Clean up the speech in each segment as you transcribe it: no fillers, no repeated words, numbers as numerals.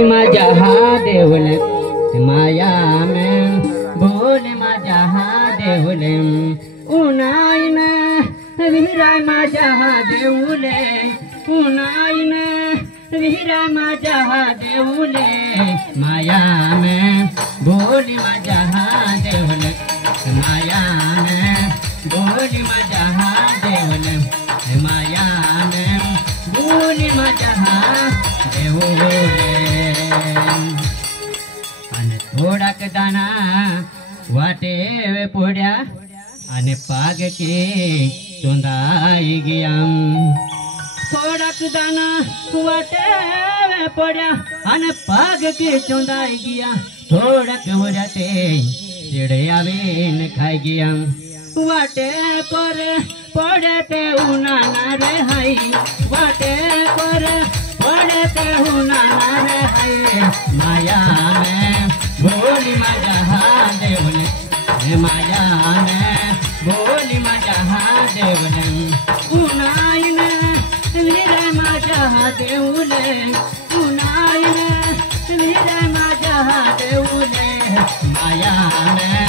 जहा देवले माया में बोले मा जहा देवले उनाइन वीराय मा जहा देवले उनाइन वीराय मा जहा देवले माया में बोले मा जहा देवले माया में बोले मा जहा देवले माया में बोले मा जहा देवले थोड़ाक दाना वाटे वे पोड्या अने पाग के चुंदाई गया थोड़ाक दाना वाटे वे पोड्या अने पाग के चुंदाई गया थोड़ाक वराते चिड़िया बेन खाई गया वाटे पर पड़े ते उना ना रे हाई वाटे पर पड़े ते उना ना रे हाई माया में बोली मा जहा देवले माया में बोली मा जहा देवले उनाइन वीराय मा जहा देवले उनाइन वीराय मा जहा देवले माया में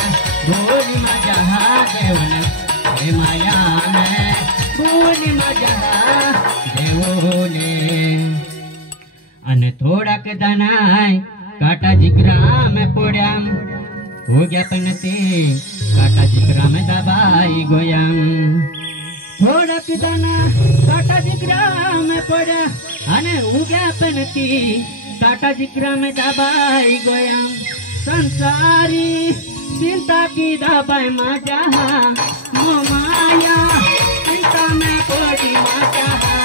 बोली मा जहा देवले माया में बोली मा जहा देवले अने थोड़ाक दानाय काटा जिगरा में पोड्या हो गया पनते काटा जिगरा में दबाई गोया थोड़ा दाना काटा जिगरा में पोड्या अने हो गया पनती काटा जिगरा में दबाई गोया संसारी चिंता की दबाई मा जहा माया चिंता में कोड़ी मा जहा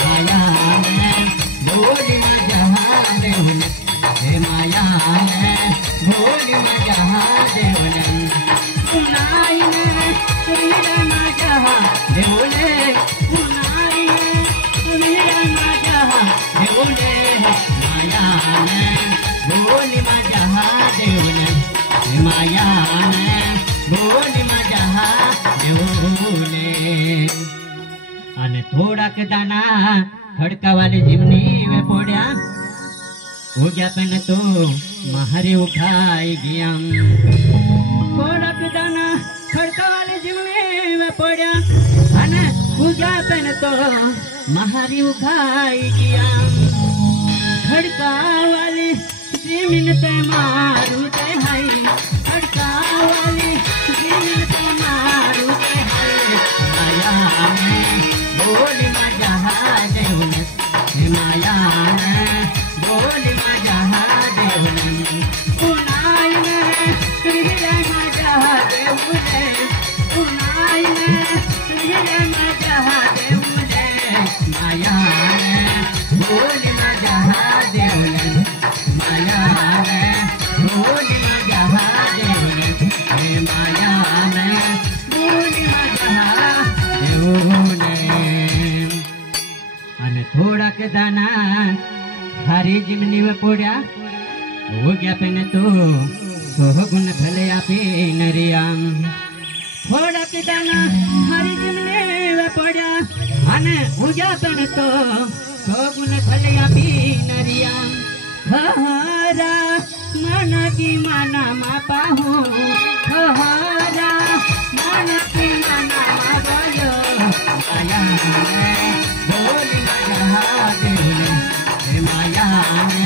माया में बोली मा जहा देवले माया में बोली मा जहा देवले उनाइन वीराय मा जहा देवले उनाइन वीराय मा जहा देवले माया में बोली मा जहा देवले माया में बोली मा जहा देवले अने थोड़ाक दाना खड़का वाली जिमनी में पोड्या हो गया पेन तो महारी उठाई गया थोड़ा दाना खड़का वाले जिमने में पड़ा अने हो गया पेन तो महारी उठाई गया खड़का वाली जिमन ते मारू ते हाई खड़का वाली जिमन ते मारू ते हाई माया में बोली मा जहा देवले माया में बोली मा जहा देवले उनाइन वीराय मा जहा देवले उनाइन वीराय मा जहा देवले माया में बोली मा जहा देवले माया में बोली मा जहा देवले माया में बोली मा जहा देवले अने थोड़ा के दाना हरी जिमनी में पोड्या हो गया पेन तो सोहगुन भले आपे नरियाम थोड़ा के दाना हरी जिमनी में पोड्या अने हो गया पेन तो सोहगुन भले आपे नरियाम हरा मन की माना मा पाहु हरा मन की माना मा बायो माया में बोली मा जहा देवले माया में